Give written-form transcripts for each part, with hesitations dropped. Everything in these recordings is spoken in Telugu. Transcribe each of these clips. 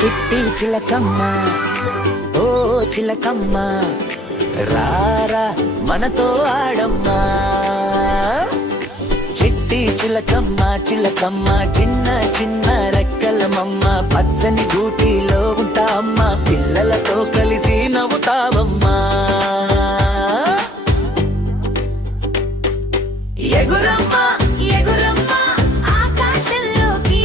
చిట్టి చిలకమ్మ ఓ చిలకమ్మ రారా మనతో ఆడమ్మా. చిట్టి చిలకమ్మ చిలకమ్మ చిన్న చిన్న రెక్కలమమ్మ, పచ్చని గూటిలో ఉంటావమ్మా, పిల్లలతో కలిసి నవ్వుతావమ్మా. ఎగురమ్మా ఎగురమ్మా ఆకాశంలోకి,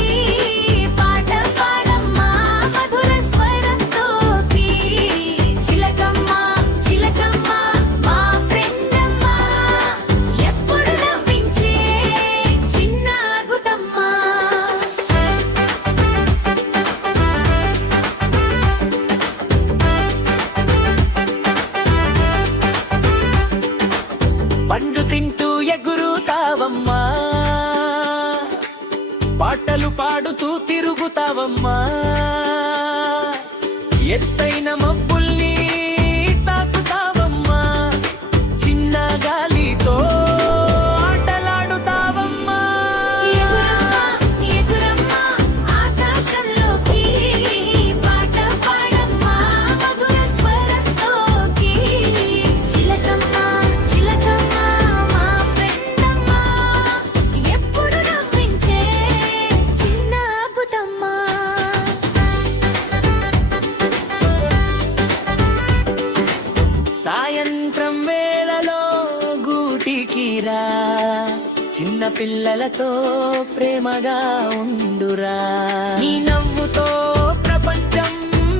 పాట పాడమ్మా మధుర స్వరంతోకి. చిలకమ్మ చిలకమ్మ మా ఫ్రెండ్ అమ్మా, ఎప్పుడు నవ్వించే చిన్న అద్భుతమ్మా. పండు తింటూ ఎగురుతావమ్మా, పాటలు పాడుతూ తిరుగుతావమ్మా, ఎత్తైన మబ్బుల్ని తాకుతావమ్మా, చిన్న గాలితో ఆటలాడుతావమ్మా. ఎగురమ్మా ఎగురమ్మా ఆకాశంలోకి, పాట పాడమ్మా మధుర స్వరంతోకి. చిలకమ్మ చిలకమ్మ మా ఫ్రెండ్ అమ్మా, ఎప్పుడు నవ్వించే చిన్న అద్భుతమ్మా. సాయంత్రం వేళలో గూటికి రా, చిన్న పిల్లలతో ప్రేమగా ఉండురా. నీ నవ్వుతో ప్రపంచం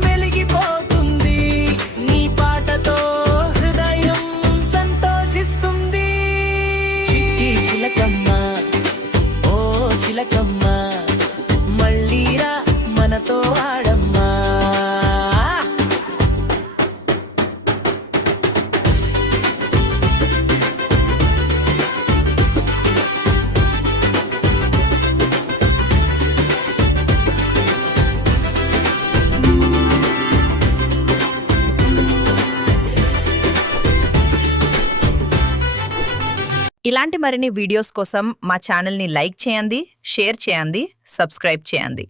వెలిగిపోతుంది, నీ పాటతో హృదయం సంతోషిస్తుంది. చిట్టి చిలకమ్మ ఓ చిలకమ్మ మళ్ళీ రా మనతో ఆడమ్మా. ఇలాంటి మరిన్ని వీడియోస్ కోసం మా ఛానల్ని లైక్ చేయండి, షేర్ చేయండి, సబ్స్క్రైబ్ చేయండి.